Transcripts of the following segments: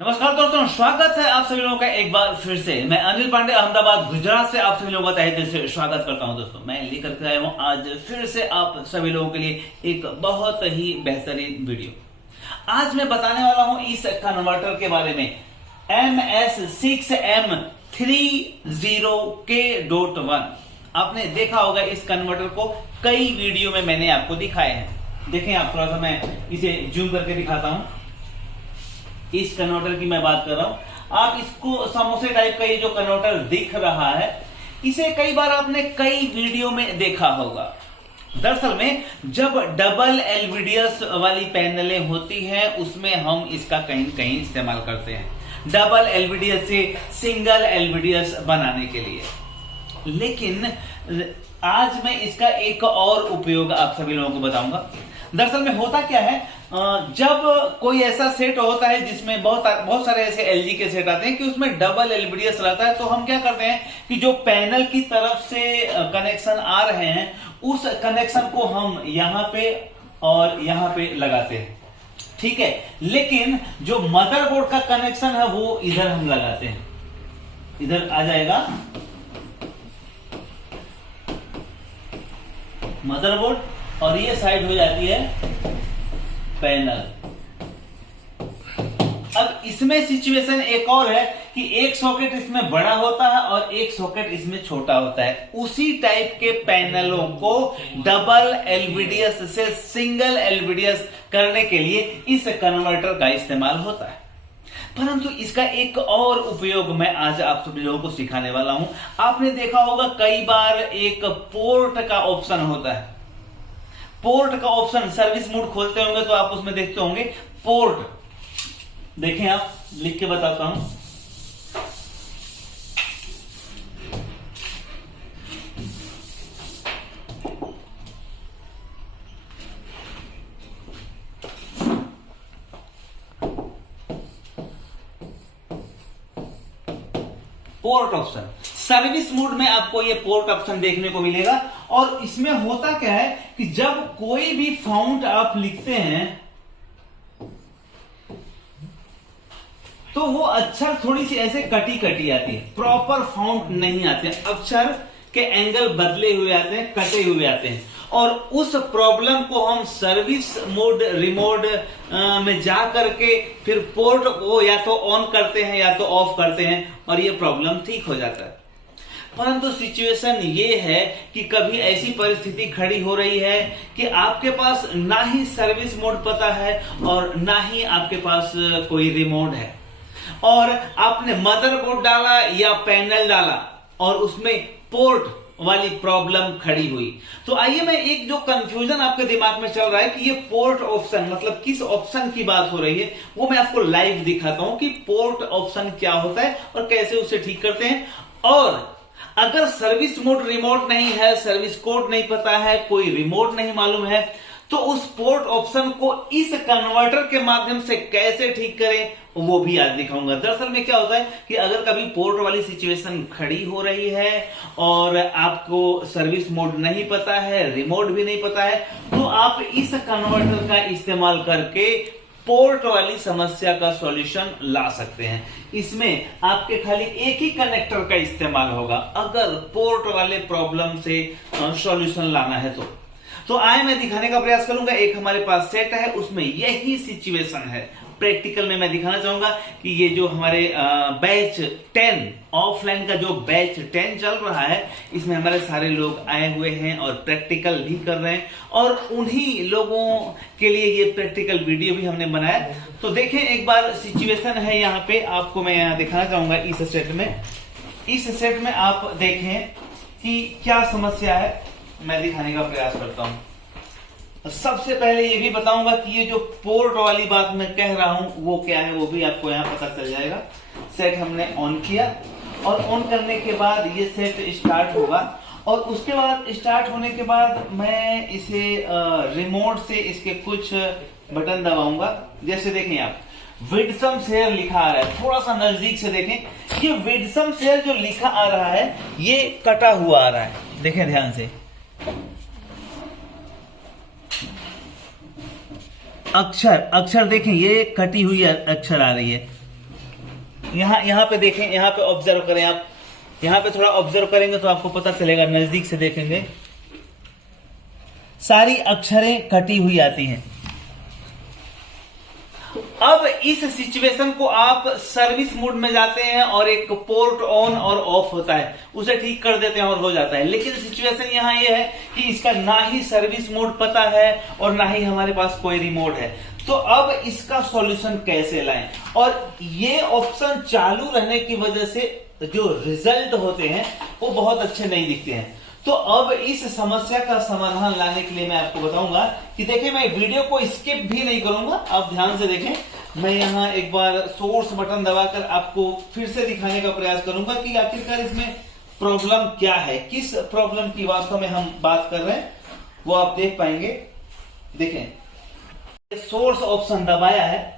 नमस्कार दोस्तों, स्वागत है आप सभी लोगों का एक बार फिर से। मैं अनिल पांडे अहमदाबाद गुजरात से आप सभी लोगों का तहे दिल से स्वागत करता हूं। दोस्तों, मैं लेकर के आया हूं आज फिर से आप सभी लोगों के लिए एक बहुत ही बेहतरीन वीडियो। आज मैं बताने वाला हूं इस कन्वर्टर के बारे में, MS6M30K.1। आपने देखा होगा इस कन्वर्टर को, कई वीडियो में मैंने आपको दिखाए हैं। देखें आप, थोड़ा सा मैं इसे जूम करके दिखाता हूं। इस कन्वर्टर की मैं बात कर रहा हूं। आप इसको समोसे टाइप का ये जो कन्वर्टर दिख रहा है, इसे कई बार आपने कई वीडियो में देखा होगा। दरअसल में जब डबल एलवीडीएस वाली पैनलें होती हैं, उसमें हम इसका कहीं कहीं इस्तेमाल करते हैं, डबल एलवीडीएस से सिंगल एलवीडीएस बनाने के लिए। लेकिन आज मैं इसका एक और उपयोग आप सभी लोगों को बताऊंगा। दरअसल में होता क्या है, जब कोई ऐसा सेट होता है जिसमें बहुत सारे ऐसे एलजी के सेट आते हैं कि उसमें डबल एलवीडीएस रहता है, तो हम क्या करते हैं कि जो पैनल की तरफ से कनेक्शन आ रहे हैं, उस कनेक्शन को हम यहां पे और यहां पे लगाते हैं, ठीक है। लेकिन जो मदरबोर्ड का कनेक्शन है वो इधर हम लगाते हैं, इधर आ जाएगा मदरबोर्ड और ये साइड हो जाती है पैनल। अब इसमें सिचुएशन एक और है कि एक सॉकेट इसमें बड़ा होता है और एक सॉकेट इसमें छोटा होता है। उसी टाइप के पैनलों को डबल एलवीडीएस से सिंगल एलवीडीएस करने के लिए इस कन्वर्टर का इस्तेमाल होता है। परंतु इसका एक और उपयोग मैं आज आप सभी लोगों को सिखाने वाला हूं। आपने देखा होगा कई बार एक पोर्ट का ऑप्शन होता है, पोर्ट का ऑप्शन, सर्विस मोड खोलते होंगे तो आप उसमें देखते होंगे पोर्ट। देखें आप, लिख के बताता हूं। पोर्ट ऑप्शन, सर्विस मोड में आपको ये पोर्ट ऑप्शन देखने को मिलेगा। और इसमें होता क्या है कि जब कोई भी फाउंट आप लिखते हैं तो वो अक्षर थोड़ी सी ऐसे कटी कटी आती है, प्रॉपर फाउंट नहीं आते, अक्षर के एंगल बदले हुए आते हैं, कटे हुए आते हैं। और उस प्रॉब्लम को हम सर्विस मोड रिमोड में जा करके फिर पोर्ट को या तो ऑन करते हैं या तो ऑफ करते हैं और ये प्रॉब्लम ठीक हो जाता है। परंतु सिचुएशन ये है कि कभी ऐसी परिस्थिति खड़ी हो रही है कि आपके पास ना ही सर्विस मोड पता है और ना ही आपके पास कोई रिमोट है, और आपने मदरबोर्ड डाला या पैनल डाला और उसमें पोर्ट वाली प्रॉब्लम खड़ी हुई। तो आइए मैं एक जो कंफ्यूजन आपके दिमाग में चल रहा है कि ये पोर्ट ऑप्शन मतलब किस ऑप्शन की बात हो रही है, वो मैं आपको लाइव दिखाता हूं कि पोर्ट ऑप्शन क्या होता है और कैसे उसे ठीक करते हैं। और अगर सर्विस मोड रिमोट नहीं है, सर्विस कोड नहीं पता है, कोई रिमोट नहीं मालूम है, तो उस पोर्ट ऑप्शन को इस कन्वर्टर के माध्यम से कैसे ठीक करें वो भी आज दिखाऊंगा। दरअसल में क्या होता है कि अगर कभी पोर्ट वाली सिचुएशन खड़ी हो रही है और आपको सर्विस मोड नहीं पता है, रिमोट भी नहीं पता है, तो आप इस कन्वर्टर का इस्तेमाल करके पोर्ट वाली समस्या का सॉल्यूशन ला सकते हैं। इसमें आपके खाली एक ही कनेक्टर का इस्तेमाल होगा अगर पोर्ट वाले प्रॉब्लम से सॉल्यूशन लाना है तो आए मैं दिखाने का प्रयास करूंगा। एक हमारे पास सेट है, उसमें यही सिचुएशन है। प्रैक्टिकल में मैं दिखाना चाहूंगा कि ये जो हमारे बैच 10 ऑफलाइन का जो बैच 10 चल रहा है, इसमें हमारे सारे लोग आए हुए हैं और प्रैक्टिकल भी कर रहे हैं, और उन्हीं लोगों के लिए ये प्रैक्टिकल वीडियो भी हमने बनाया। तो देखें एक बार सिचुएशन है यहाँ पे, आपको मैं यहाँ दिखाना चाहूंगा। इस सेट में आप देखें कि क्या समस्या है, मैं दिखाने का प्रयास करता हूं। सबसे पहले ये भी बताऊंगा कि ये जो पोर्ट वाली बात मैं कह रहा हूं वो क्या है, वो भी आपको यहां पता चल जाएगा। सेट हमने ऑन किया और ऑन करने के बाद ये सेट स्टार्ट होगा, और उसके बाद स्टार्ट होने के बाद मैं इसे रिमोट से इसके कुछ बटन दबाऊंगा। जैसे देखें आप, विडसम शेयर लिखा आ रहा है, थोड़ा सा नजदीक से देखें। ये विडसम शेयर जो लिखा आ रहा है ये कटा हुआ आ रहा है, देखें ध्यान से। अक्षर देखें, ये कटी हुई अक्षर आ रही है, यहाँ पे देखें, यहाँ पे ऑब्जर्व करें आप, यहाँ पे थोड़ा ऑब्जर्व करेंगे तो आपको पता चलेगा, नजदीक से देखेंगे सारी अक्षरें कटी हुई आती हैं। अब इस सिचुएशन को आप सर्विस मोड में जाते हैं और एक पोर्ट ऑन और ऑफ होता है, उसे ठीक कर देते हैं और हो जाता है। लेकिन सिचुएशन यहां ये है कि इसका ना ही सर्विस मोड पता है और ना ही हमारे पास कोई रिमोट है। तो अब इसका सॉल्यूशन कैसे लाएं? और ये ऑप्शन चालू रहने की वजह से जो रिजल्ट होते हैं वो बहुत अच्छे नहीं दिखते हैं। तो अब इस समस्या का समाधान लाने के लिए मैं आपको बताऊंगा कि देखिए, मैं वीडियो को स्किप भी नहीं करूंगा, आप ध्यान से देखें। मैं यहां एक बार सोर्स बटन दबाकर आपको फिर से दिखाने का प्रयास करूंगा कि आखिरकार इसमें प्रॉब्लम क्या है, किस प्रॉब्लम की वास्तव में हम बात कर रहे हैं, वो आप देख पाएंगे। देखें, सोर्स ऑप्शन दबाया है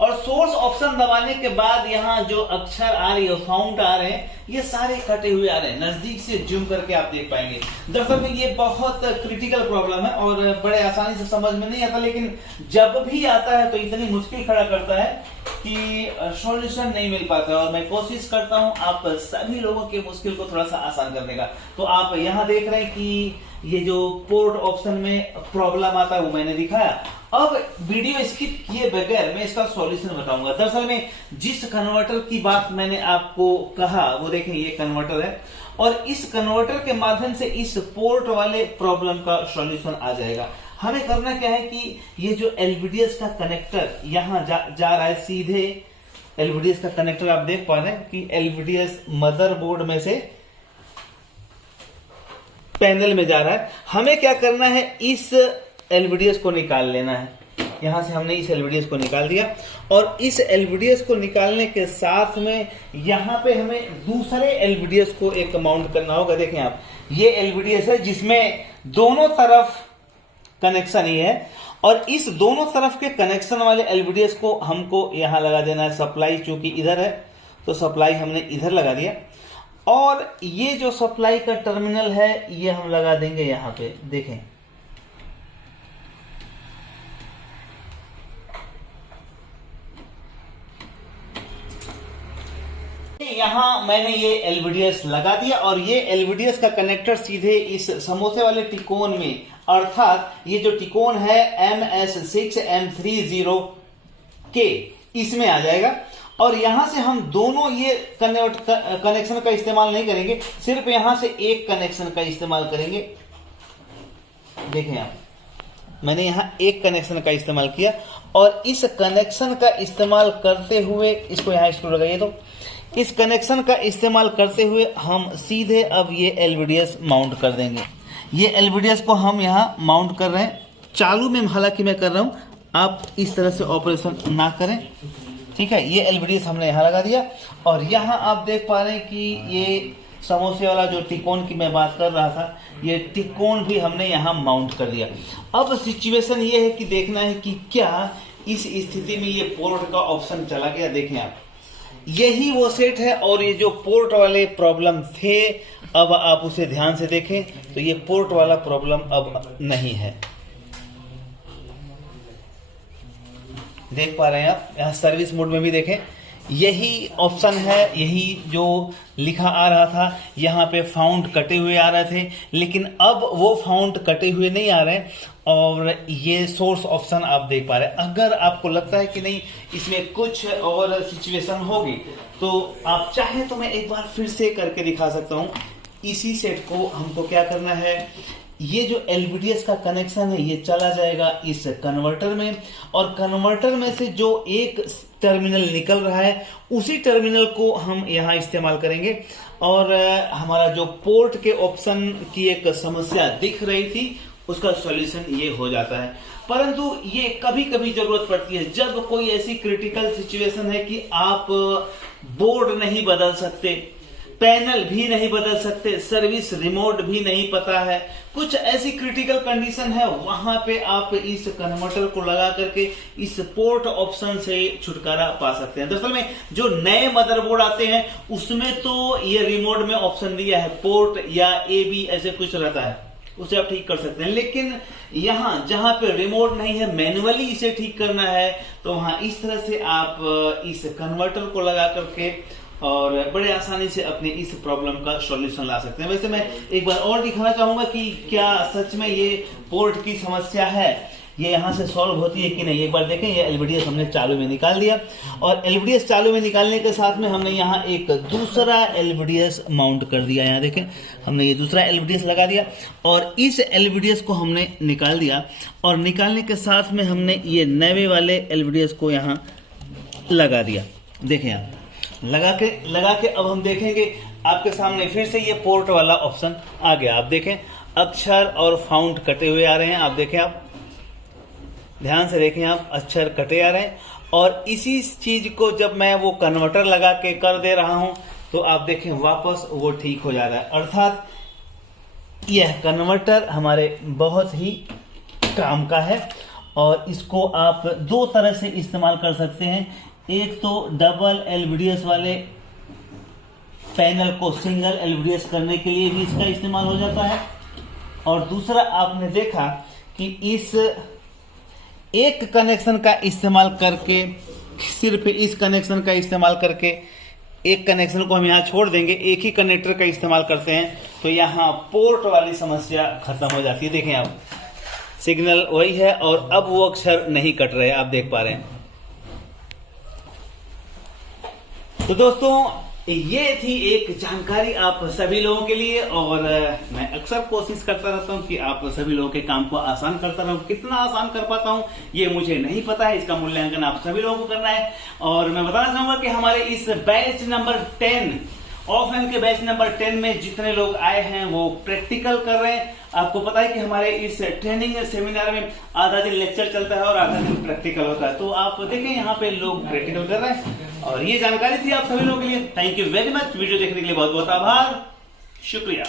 और सोर्स ऑप्शन दबाने के बाद यहाँ जो अक्षर आ रही है, फाउंट आ रहे हैं, ये सारे कटे हुए आ रहे हैं। नजदीक से जूम करके आप देख पाएंगे। दरअसल में ये बहुत क्रिटिकल प्रॉब्लम है और बड़े आसानी से समझ में नहीं आता, लेकिन जब भी आता है तो इतनी मुश्किल खड़ा करता है कि सॉल्यूशन नहीं मिल पाता है। और मैं कोशिश करता हूं आप सभी लोगों के मुश्किल को थोड़ा सा आसान करने का। तो आप यहाँ देख रहे हैं कि ये जो पोर्ट ऑप्शन में प्रॉब्लम आता है वो मैंने दिखाया। अब वीडियो स्किप किए बगैर मैं इसका सॉल्यूशन बताऊंगा। दरअसल में जिस कन्वर्टर की बात मैंने आपको कहा, वो देखें, ये कन्वर्टर है और इस कन्वर्टर के माध्यम से इस पोर्ट वाले प्रॉब्लम का सॉल्यूशन आ जाएगा। हमें करना क्या है कि ये जो एलवीडीएस का कनेक्टर यहां जा रहा है, सीधे एलवीडीएस का कनेक्टर आप देख पा रहे हैं कि एलवीडीएस मदरबोर्ड में से पैनल में जा रहा है। हमें क्या करना है, इस एलवीडीएस को निकाल लेना है। यहां से हमने इस एलवीडीएस को निकाल दिया और इस एलवीडीएस को निकालने के साथ में यहां पे हमें दूसरे एलवीडीएस को एक माउंट करना होगा। देखें आप, ये एलवीडीएस है जिसमें दोनों तरफ कनेक्शन ही है और इस दोनों तरफ के कनेक्शन वाले एलवीडीएस को हमको यहां लगा देना है। सप्लाई चूंकि इधर है तो सप्लाई हमने इधर लगा दिया और ये जो सप्लाई का टर्मिनल है ये हम लगा देंगे यहां पे। देखें, यहां मैंने ये एलवीडीएस लगा दिया और ये एलवीडीएस का कनेक्टर सीधे इस समोसे वाले तिकोन में, अर्थात ये जो तिकोन है MS6M30K, इसमें आ जाएगा। और यहां से हम दोनों ये कनेक्शन का इस्तेमाल नहीं करेंगे, सिर्फ यहां से एक कनेक्शन का इस्तेमाल करेंगे। देखें आप, मैंने यहां एक कनेक्शन का इस्तेमाल किया और इस कनेक्शन का इस्तेमाल करते हुए, इसको यहां स्क्रू लगाइए, तो इस कनेक्शन का इस्तेमाल करते हुए हम सीधे अब ये एलवीडीएस माउंट कर देंगे। ये एलवीडीएस को हम यहां माउंट कर रहे हैं। चालू में हालांकि मैं कर रहा हूं, आप इस तरह से ऑपरेशन ना करें, ठीक है। ये एलवीडीएस हमने यहां लगा दिया और यहां आप देख पा रहे हैं कि ये समोसे वाला जो तिकोन की मैं बात कर रहा था, ये तिकोन भी हमने यहां माउंट कर दिया। अब सिचुएशन ये है कि देखना है कि क्या इस स्थिति में ये पोर्ट का ऑप्शन चला गया। देखें आप, यही वो सेट है और ये जो पोर्ट वाले प्रॉब्लम थे, अब आप उसे ध्यान से देखें तो ये पोर्ट वाला प्रॉब्लम अब नहीं है। देख पा रहे हैं आप, यहां सर्विस मोड में भी देखें, यही ऑप्शन है, यही जो लिखा आ रहा था। यहाँ पे फाउंड कटे हुए आ रहे थे, लेकिन अब वो फाउंड कटे हुए नहीं आ रहे और ये सोर्स ऑप्शन आप देख पा रहे हैं। अगर आपको लगता है कि नहीं इसमें कुछ और सिचुएशन होगी तो आप चाहे तो मैं एक बार फिर से करके दिखा सकता हूं। इसी सेट को हमको क्या करना है, ये जो एलवीडीएस का कनेक्शन है ये चला जाएगा इस कन्वर्टर में और कन्वर्टर में से जो एक टर्मिनल निकल रहा है उसी टर्मिनल को हम यहां इस्तेमाल करेंगे और हमारा जो पोर्ट के ऑप्शन की एक समस्या दिख रही थी उसका सॉल्यूशन ये हो जाता है। परंतु ये कभी कभी जरूरत पड़ती है जब कोई ऐसी क्रिटिकल सिचुएशन है कि आप बोर्ड नहीं बदल सकते, पैनल भी नहीं बदल सकते, सर्विस रिमोट भी नहीं पता है, कुछ ऐसी क्रिटिकल कंडीशन है, वहां पे आप इस कन्वर्टर को लगा करके इस पोर्ट ऑप्शन से छुटकारा पा सकते हैं। दरअसल में जो नए मदरबोर्ड आते हैं उसमें तो ये रिमोट में ऑप्शन दिया है पोर्ट या AB ऐसे कुछ रहता है, उसे आप ठीक कर सकते हैं। लेकिन यहाँ जहां पे रिमोट नहीं है, मैन्युअली इसे ठीक करना है, तो वहां इस तरह से आप इस कन्वर्टर को लगा करके और बड़े आसानी से अपने इस प्रॉब्लम का सॉल्यूशन ला सकते हैं। वैसे मैं एक बार और दिखाना चाहूंगा कि क्या सच में ये पोर्ट की समस्या है, ये यहाँ से सॉल्व होती है कि नहीं। एक बार देखें, ये एलवीडीएस हमने चालू में निकाल दिया और एलवीडीएस चालू में निकालने के साथ में हमने यहाँ एक दूसरा एलवीडीएस माउंट कर दिया। यहाँ देखें, हमने ये दूसरा एलवीडीएस लगा दिया और इस एलवीडीएस को हमने निकाल दिया और निकालने के साथ में हमने ये नए वाले एलवीडीएस को यहाँ लगा दिया। देखें आप, लगा के अब हम देखेंगे आपके सामने फिर से ये पोर्ट वाला ऑप्शन आ गया। आप देखें, अक्षर और फाउंट कटे हुए आ रहे हैं। आप देखें, आप ध्यान से देखें, आप अक्षर कटे आ रहे हैं और इसी चीज को जब मैं वो कन्वर्टर लगा के कर दे रहा हूं तो आप देखें वापस वो ठीक हो जा रहा है। अर्थात यह कन्वर्टर हमारे बहुत ही काम का है और इसको आप दो तरह से इस्तेमाल कर सकते हैं। एक तो डबल एलवीडीएस वाले पैनल को सिंगल एलवीडीएस करने के लिए भी इसका इस्तेमाल हो जाता है और दूसरा आपने देखा कि इस एक कनेक्शन का इस्तेमाल करके, सिर्फ इस कनेक्शन का इस्तेमाल करके, एक कनेक्शन को हम यहाँ छोड़ देंगे, एक ही कनेक्टर का इस्तेमाल करते हैं तो यहाँ पोर्ट वाली समस्या खत्म हो जाती है। देखें आप, सिग्नल वही है और अब वो अक्षर नहीं कट रहे, आप देख पा रहे हैं। तो दोस्तों, ये थी एक जानकारी आप सभी लोगों के लिए और मैं अक्सर कोशिश करता रहता हूं कि आप सभी लोगों के काम को आसान करता रहूं। कितना आसान कर पाता हूं ये मुझे नहीं पता है, इसका मूल्यांकन आप सभी लोगों को करना है। और मैं बताना चाहूंगा कि हमारे इस बैच नंबर 10 ऑफलाइन के बैच नंबर 10 में जितने लोग आए हैं वो प्रैक्टिकल कर रहे हैं। आपको पता है कि हमारे इस ट्रेनिंग सेमिनार में आधा दिन लेक्चर चलता है और आधा दिन प्रैक्टिकल होता है। तो आप देखें, यहाँ पे लोग प्रैक्टिकल कर रहे हैं और ये जानकारी थी आप सभी लोगों के लिए। Thank you very much. Video देखने के लिए बहुत बहुत आभार, शुक्रिया।